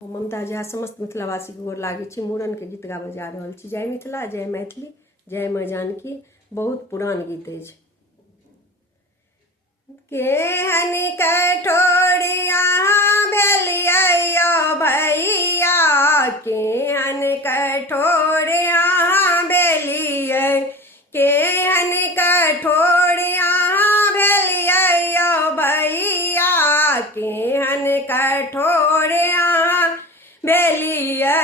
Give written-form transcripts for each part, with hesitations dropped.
ममता झा समस्त मिथिलावासी के गोर लागे छी। मूड़न के गीत गाबे जा रहल छी। जय मिथिला, जय मैथिली, जय माँ जानकी। बहुत पुरान गीत अछि। केहन कठोरिया भेलिया भैया, केहन कठोरिया भेलिया, केहन कठोरिया भेलिया भैया, केहन कठोरिया भेलिया।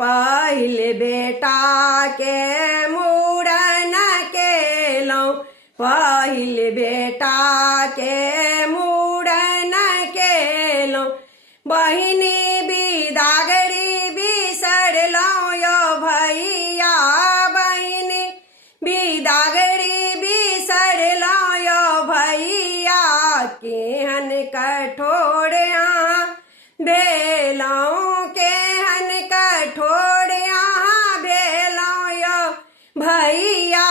पहिल बेटा के मूड़न केलहुँ, पहिल बेटा के मूड़न केलहुँ। बहिनी बिदागरी बिसरलहुँ यो भैया, बहिनी बिदागरी बिसरलहुँ यो भैया। केहन कठोरिया भेलहुँ, केहन कठोरिया भेलहुँ यो भैया,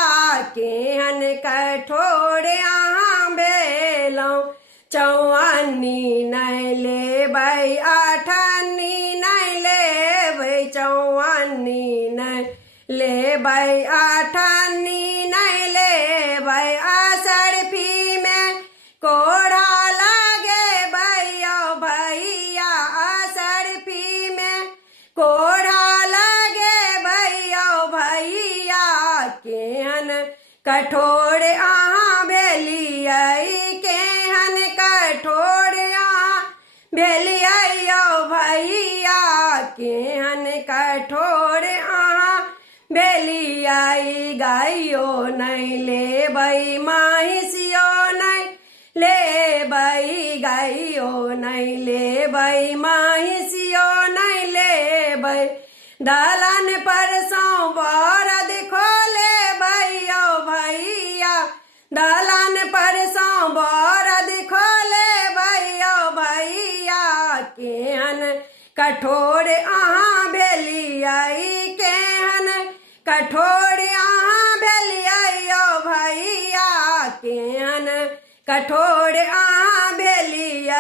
केहन कठोरिया भेलहुँ। चौअन्नी नहीं लेबै, अठन्नी नहीं लेबै, चौअन्नी नहीं लेबै, अठन्नी नहीं लेबै। असरफी में कोढ़ा लगेबै यो भैया, असरफी में कोढ़ा लगेबै यो भैया। केहन कठोर अहाँ भेलिया, केहन कठोर अहाँ भेलिया यो भैया, केहन कठोर अहाँ भेलिया। गाइयो नहीं लेबै, महिषियो नहीं लेबै, गाइयो नहीं लेबै, महिषियो नहीं लेबै। दलन पर सौ बरद खोलेबै यो भैया, दलन पर सौ बरद खोलेबै यो भैया। केहन कठोर अहाँ भेलिया, केहन कठोर अहाँ भेलिया यो भैया, केहन कठोर अहाँ भेलिया।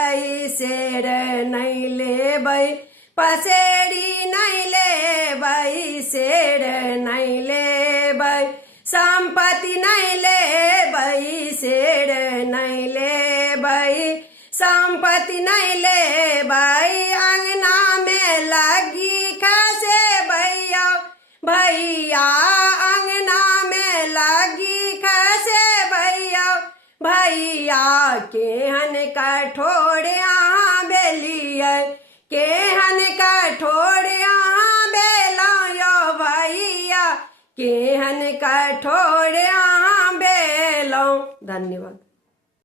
शेर नहीं लेबै, पसेरी नहीं लेबै, शेर नहीं लेबै, संपत्ति नहीं लेबै, शेर नहीं लेबै, संपत्ति नहीं लेबै। अंगना में लगी खसेबै यो भैया, अंगना में लगी खसेबै यो भैया। केहन कठोर अहाँ भेलिया, केहन कठोर अहाँ भेलहुँ यो भैया, केहन कठोर अहाँ भेलहुँ। धन्यवाद।